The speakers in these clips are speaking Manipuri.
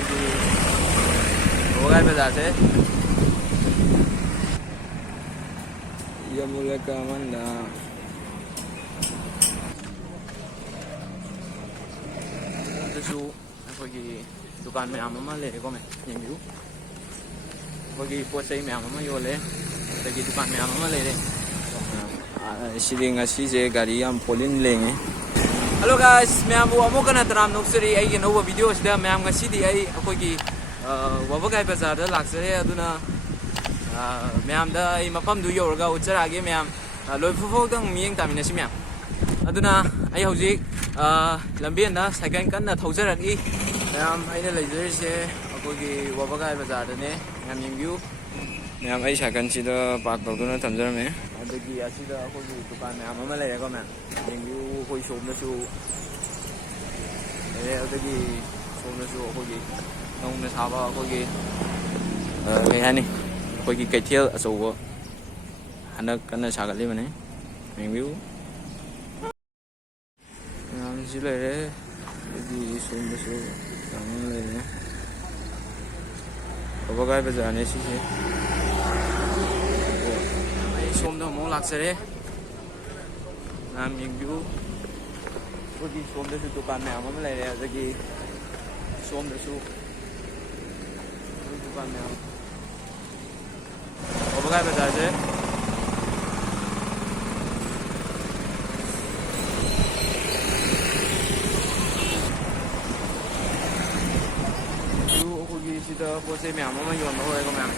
ꯑꯩꯈꯣꯏꯒꯤ ꯒꯣꯒꯥꯏ ꯕꯖꯥꯔꯁꯦ ꯌꯥꯝꯕꯨꯂꯦꯀ ꯑꯃꯅ ꯑꯗꯨꯁꯨ ꯑꯩꯈꯣꯏꯒꯤ ꯗꯨꯀꯥꯟ ꯃꯌꯥꯝ ꯑꯃ ꯂꯩꯔꯦꯀꯣ ꯌꯦꯡꯕꯤꯌꯨ ꯑꯩꯈꯣꯏꯒꯤ ꯄꯣꯠ ꯆꯩ ꯃꯌꯥꯝ ꯑꯃ ꯌꯣꯜꯂꯦ ꯑꯗꯒꯤ ꯗꯨꯀꯥꯟ ꯃꯌꯥꯝ ꯑꯃ ꯂꯩꯔꯦ ꯁꯤꯗꯤ ꯉꯁꯤꯁꯦ ꯒꯥꯔꯤ ꯌꯥꯝ ꯄꯣꯂꯤꯟ ꯂꯦꯡꯉꯦ ꯍꯜꯂꯣ ꯒꯥꯏꯁ ꯃꯌꯥꯝꯕꯨ ꯑꯃꯨꯛꯀ ꯇꯔꯥꯝ ꯅꯣꯛꯆꯔꯤ ꯑꯩꯒꯤ ꯑꯅꯧꯕ ꯚꯤꯗꯤꯑꯣꯁꯤꯗ ꯃꯌꯥꯝ ꯉꯁꯤꯗꯤ ꯑꯩꯈꯣꯏꯒꯤ ꯋꯥꯕꯒꯥꯏ ꯕꯖꯥꯔꯗ ꯂꯥꯛꯆꯔꯦ ꯑꯗꯨꯅ ꯃꯌꯥꯝꯗ ꯑꯩ ꯃꯐꯝꯗꯨ ꯌꯧꯔꯒ ꯎꯠꯆꯔꯛꯑꯒꯦ ꯃꯌꯥꯝ ꯂꯣꯏꯐꯥꯎꯗꯪ ꯃꯤꯠꯌꯦꯡ ꯇꯥꯃꯤꯟꯅꯁꯤ ꯃꯌꯥꯝ ꯑꯗꯨꯅ ꯑꯩ ꯍꯧꯖꯤꯛ ꯂꯝꯕꯦꯟꯗ ꯁꯥꯏꯀꯜ ꯀꯟꯅ ꯊꯧꯖꯔꯛꯏ ꯃꯌꯥꯝ ꯑꯩꯅ ꯂꯩꯖꯔꯤꯁꯦ ꯑꯩꯈꯣꯏꯒꯤ ꯋꯥꯕꯒꯥꯏ ꯕꯖꯥꯔꯗꯅꯦ ꯃꯌꯥꯝ ꯌꯦꯡꯕꯤꯌꯨ ꯃꯌꯥꯝ ꯑꯩ ꯁꯥꯏꯀꯜꯁꯤꯗ ꯄꯥꯔꯛ ꯇꯧꯗꯨꯅ ꯊꯝꯖꯔꯝꯃꯦ ꯑꯗꯒꯤ ꯑꯁꯤꯗ ꯑꯩꯈꯣꯏꯒꯤ ꯗꯨꯀꯥꯟ ꯃꯌꯥꯝ ꯑꯃ ꯂꯩꯔꯦꯀꯣ ꯃꯌꯥꯝ ꯌꯦꯡꯕꯤꯌꯨ ꯑꯩꯈꯣꯏ ꯁꯣꯝꯗꯁꯨ ꯂꯩꯔꯦ ꯑꯗꯒꯤ ꯁꯣꯝꯗꯁꯨ ꯑꯩꯈꯣꯏꯒꯤ ꯅꯧꯅ ꯁꯥꯕ ꯑꯩꯈꯣꯏꯒꯤ ꯀꯩ ꯍꯥꯏꯅꯤ ꯑꯩꯈꯣꯏꯒꯤ ꯀꯩꯊꯦꯜ ꯑꯆꯧꯕ ꯍꯟꯗꯛ ꯀꯟꯅ ꯁꯥꯒꯠꯂꯤꯕꯅꯤ ꯌꯦꯡꯕꯤꯌꯨ ꯃꯌꯥꯝꯁꯤ ꯂꯩꯔꯦ ꯑꯗꯒꯤ ꯁꯣꯝꯗꯁꯨ ꯌꯥꯝ ꯂꯩꯔꯦ ꯋꯥꯕꯒꯥꯏ ꯕꯖꯥꯔꯅꯦ ꯁꯤꯁꯦ ꯑꯩ ꯁꯣꯝꯗ ꯑꯃꯨꯛ ꯂꯥꯛꯆꯔꯦ ꯃꯌꯥꯝ ꯌꯦꯡꯕꯤꯌꯨ ꯑꯩꯈꯣꯏꯒꯤ ꯁꯣꯝꯗꯁꯨ ꯗꯨꯀꯥꯟ ꯃꯌꯥꯝ ꯑꯃ ꯂꯩꯔꯦ ꯑꯗꯒꯤ ꯁꯣꯝꯗꯁꯨ ꯗꯨꯀꯥꯟ ꯃꯌꯥꯝ ꯋꯥꯕꯒꯥꯏ ꯕꯖꯥꯔꯁꯦ ꯑꯩꯈꯣꯏꯒꯤ ꯁꯤꯗ ꯄꯣꯠ ꯆꯩ ꯃꯌꯥꯝ ꯑꯃ ꯌꯣꯟꯕ ꯍꯧꯔꯦꯀꯣ ꯃꯌꯥꯝ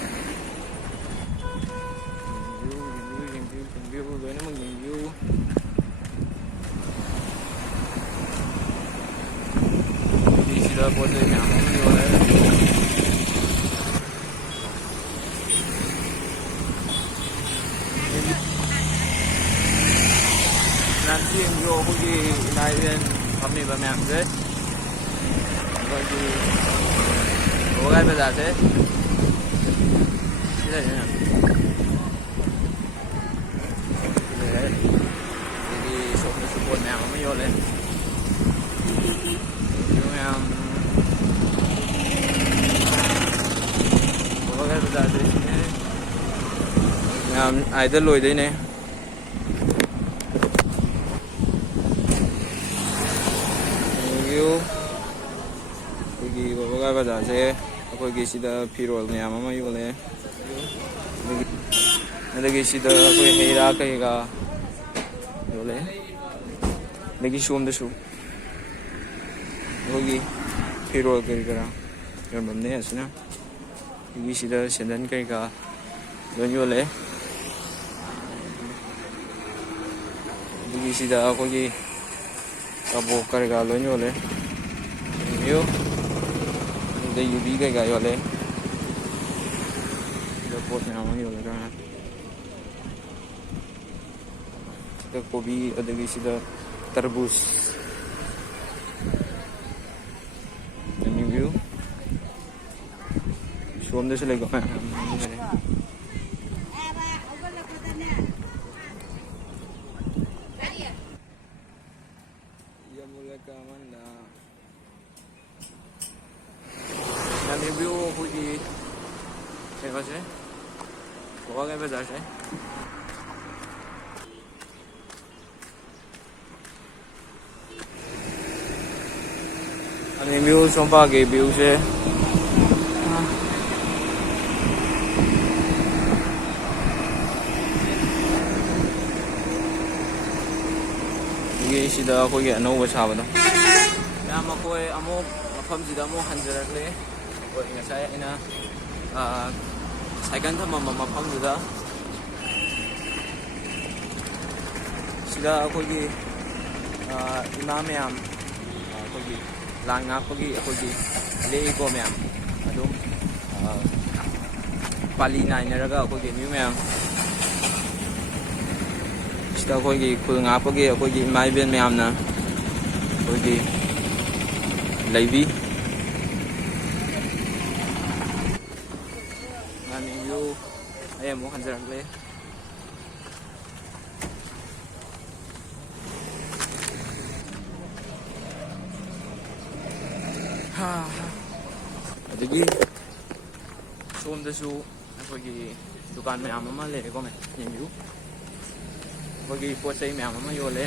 ꯌꯦꯡꯕꯤꯌꯨ ꯂꯣꯏꯅꯃꯛ ꯌꯦꯡꯕꯤꯌꯨ ꯁꯤꯗ ꯄꯣꯠ ꯆꯩ ꯃꯌꯥꯝ ꯑꯃ ꯌꯣꯜꯂꯦ ꯃꯌꯥꯝꯁꯤ ꯌꯦꯡꯕꯤꯌꯨ ꯑꯩꯈꯣꯏꯒꯤ ꯏꯃꯥ ꯏꯕꯦꯟ ꯐꯝꯃꯤꯕ ꯃꯌꯥꯝꯁꯦ ꯑꯩꯈꯣꯏꯒꯤ ꯋꯥꯕꯒꯥꯏ ꯕꯖꯥꯔꯁꯦ ꯁꯤ ꯂꯩꯔꯦ ꯃꯌꯥꯝ ꯑꯗꯒꯤ ꯁꯣꯝꯗꯁꯨ ꯄꯣꯠ ꯃꯌꯥꯝ ꯑꯃ ꯌꯣꯜꯂꯦ ꯃꯌꯥꯝ ꯋꯥꯕꯒꯥꯏ ꯕꯖꯥꯔꯁꯦ ꯁꯤꯅꯦ ꯃꯌꯥꯝ ꯑꯥꯏꯗ ꯂꯣꯏꯗꯣꯏꯅꯦ ꯑꯩꯈꯣꯏꯒꯤ ꯋꯥꯕꯒꯥꯏ ꯕꯖꯥꯔꯁꯦ ꯑꯩꯈꯣꯏꯒꯤ ꯁꯤꯗ ꯐꯤꯔꯣꯜ ꯃꯌꯥꯝ ꯑꯃ ꯌꯣꯜꯂꯦ ꯑꯗꯒꯤ ꯁꯤꯗ ꯑꯩꯈꯣꯏ ꯍꯩ ꯔꯥ ꯀꯩꯀꯥ ꯌꯣꯜꯂꯦ ꯑꯗꯒꯤ ꯁꯣꯝꯗꯁꯨ ꯑꯩꯈꯣꯏꯒꯤ ꯐꯤꯔꯣꯜ ꯀꯔꯤ ꯀꯔꯥ ꯌꯣꯟꯐꯝꯅꯦ ꯑꯁꯤꯅ ꯑꯗꯒꯤ ꯁꯤꯗ ꯁꯦꯟꯗꯟ ꯀꯩꯀꯥ ꯂꯣꯏ ꯌꯣꯜꯂꯦ ꯑꯗꯒꯤ ꯁꯤꯗ ꯑꯩꯈꯣꯏꯒꯤ ꯀꯕꯣꯛ ꯀꯩꯀꯥ ꯂꯣꯏ ꯌꯣꯜꯂꯦ ꯌꯦꯡꯕꯤꯌꯨ ꯑꯗꯨꯗ ꯌꯨꯕꯤ ꯀꯩꯀꯥ ꯌꯣꯜꯂꯦ ꯁꯤꯗ ꯄꯣꯠ ꯃꯌꯥꯝ ꯑꯃ ꯌꯣꯜꯂꯦ ꯁꯤꯗ ꯀꯣꯕꯤ ꯑꯗꯒꯤ ꯁꯤꯗ ꯇꯔꯕꯨꯁ ꯌꯦꯡꯕꯤꯌꯨ ꯁꯣꯝꯗꯁꯨ ꯂꯩꯀꯣ ꯃꯌꯥꯝ ꯂꯩꯔꯦ ꯌꯥꯝꯕꯨꯂꯦꯀ ꯑꯃꯅ ꯃꯌꯥꯝ ꯌꯦꯡꯕꯤꯌꯨ ꯑꯩꯈꯣꯏꯒꯤ ꯀꯩꯅꯣꯁꯦ ꯋꯥꯕꯒꯥꯏ ꯕꯖꯥꯔꯁꯦ ꯌꯦꯡꯕꯤꯌꯨ ꯁꯣꯝꯄꯥꯛꯒꯤ ꯚ꯭ꯌꯨꯁꯦ ꯁꯤꯗ ꯑꯩꯈꯣꯏꯒꯤ ꯑꯅꯧꯕ ꯁꯥꯕꯗꯣ ꯃꯌꯥꯝ ꯑꯩꯈꯣꯏ ꯑꯃꯨꯛ ꯃꯐꯝꯁꯤꯗ ꯑꯃꯨꯛ ꯍꯟꯖꯔꯛꯂꯦ ꯑꯩꯈꯣꯏ ꯉꯁꯥꯏ ꯑꯩꯅ ꯁꯥꯏꯀꯜ ꯊꯝꯃꯝꯕ ꯃꯐꯝꯗꯨꯗ ꯁꯤꯗ ꯑꯩꯈꯣꯏꯒꯤ ꯏꯃꯥ ꯃꯌꯥꯝ ꯑꯩꯈꯣꯏꯒꯤ ꯂꯥꯟ ꯉꯥꯛꯄꯒꯤ ꯑꯩꯈꯣꯏꯒꯤ ꯂꯦꯛꯏꯀꯣ ꯃꯌꯥꯝ ꯑꯗꯨꯝ ꯄꯥꯂꯤ ꯅꯥꯏꯅꯔꯒ ꯑꯩꯈꯣꯏꯒꯤ ꯃꯤ ꯃꯌꯥꯝ ꯁꯤꯗ ꯑꯩꯈꯣꯏꯒꯤ ꯈꯨꯜ ꯉꯥꯛꯄꯒꯤ ꯑꯩꯈꯣꯏꯒꯤ ꯏꯃꯥ ꯏꯕꯦꯟ ꯃꯌꯥꯝꯅ ꯑꯩꯈꯣꯏꯒꯤ ꯂꯩꯕꯤ ꯌꯦꯡꯕꯤꯌꯨ ꯑꯩ ꯑꯃꯨꯛ ꯍꯟꯖꯔꯛꯂꯦ ꯑꯗꯒꯤ ꯁꯣꯝꯗꯁꯨ ꯑꯩꯈꯣꯏꯒꯤ ꯗꯨꯀꯥꯟ ꯃꯌꯥꯝ ꯑꯃ ꯂꯩꯔꯦꯀꯣ ꯃꯌꯥꯝ ꯌꯦꯡꯕꯤꯌꯨ ꯑꯩꯈꯣꯏꯒꯤ ꯄꯣꯠ ꯆꯩ ꯃꯌꯥꯝ ꯑꯃ ꯌꯣꯜꯂꯦ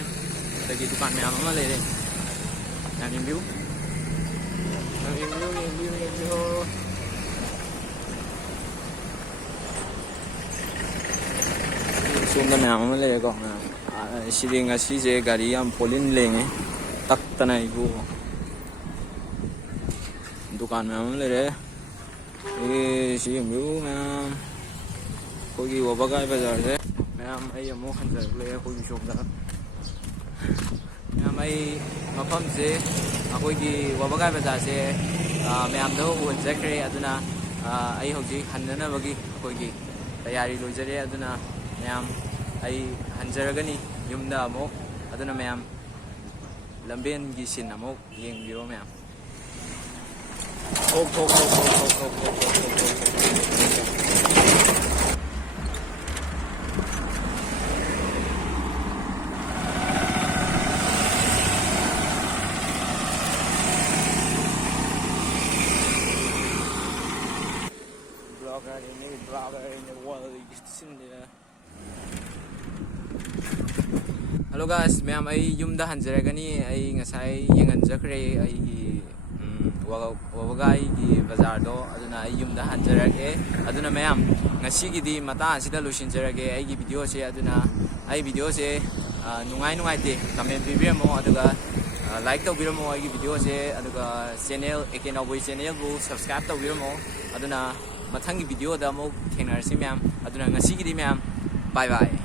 ꯑꯗꯒꯤ ꯗꯨꯀꯥꯟ ꯃꯌꯥꯝ ꯑꯃ ꯂꯩꯔꯦ ꯃꯌꯥꯝ ꯌꯦꯡꯕꯤꯌꯨ ꯌꯦꯡꯕꯤꯌꯨ ꯁꯣꯝꯗ ꯃꯌꯥꯝ ꯑꯃ ꯂꯩꯔꯦꯀꯣ ꯁꯤꯗꯤ ꯉꯁꯤꯁꯦ ꯒꯥꯔꯤ ꯌꯥꯝ ꯄꯣꯂꯤꯟ ꯂꯦꯡꯉꯦ ꯇꯛꯇꯅ ꯑꯩꯕꯨ ꯗꯨꯀꯥꯟ ꯃꯌꯥꯝ ꯑꯃ ꯂꯩꯔꯦ ꯁꯤ ꯌꯦꯡꯕꯤꯌꯨ ꯃꯌꯥꯝ ꯑꯩꯈꯣꯏꯒꯤ ꯋꯥꯕꯒꯥꯏ ꯕꯖꯥꯔꯁꯦ ꯃꯌꯥꯝ ꯑꯩ ꯑꯃꯨꯛ ꯍꯟꯖꯔꯛꯂꯦ ꯑꯩꯈꯣꯏꯒꯤ ꯁꯣꯝꯗ ꯃꯌꯥꯝ ꯑꯩ ꯃꯐꯝꯁꯦ ꯑꯩꯈꯣꯏꯒꯤ ꯋꯥꯕꯒꯥꯏ ꯕꯖꯥꯔꯁꯦ ꯃꯌꯥꯝꯗ ꯎꯍꯟꯖꯈ꯭ꯔꯦ ꯑꯗꯨꯅ ꯑꯩ ꯍꯧꯖꯤꯛ ꯍꯟꯅꯅꯕꯒꯤ ꯑꯩꯈꯣꯏꯒꯤ ꯇꯌꯥꯔꯤ ꯂꯣꯏꯖꯔꯦ ꯑꯗꯨꯅ ꯃꯌꯥꯝ ꯑꯩ ꯍꯟꯖꯔꯒꯅꯤ ꯌꯨꯝꯗ ꯑꯃꯨꯛ ꯑꯗꯨꯅ ꯃꯌꯥꯝ ꯂꯝꯕꯦꯟꯒꯤ ꯁꯤꯟ ꯑꯃꯨꯛ ꯌꯦꯡꯕꯤꯔꯣ ꯃꯌꯥꯝ Hello guys, ma'am ay yumda hanjaragani ay ngasai yenganjakre aigi wabagay gi bazar do aduna ay yumda hanjarage aduna ma'am ngasigidi mata asida losinjarage aigi video se aduna ai video se nungai te comment bibiramo aduga like tawbiramo aigi video se aduga channel ekenawboy channel bu subscribe tawbiramo aduna mathangi video da mo thenarsi ma'am aduna ngasigidi ma'am bye bye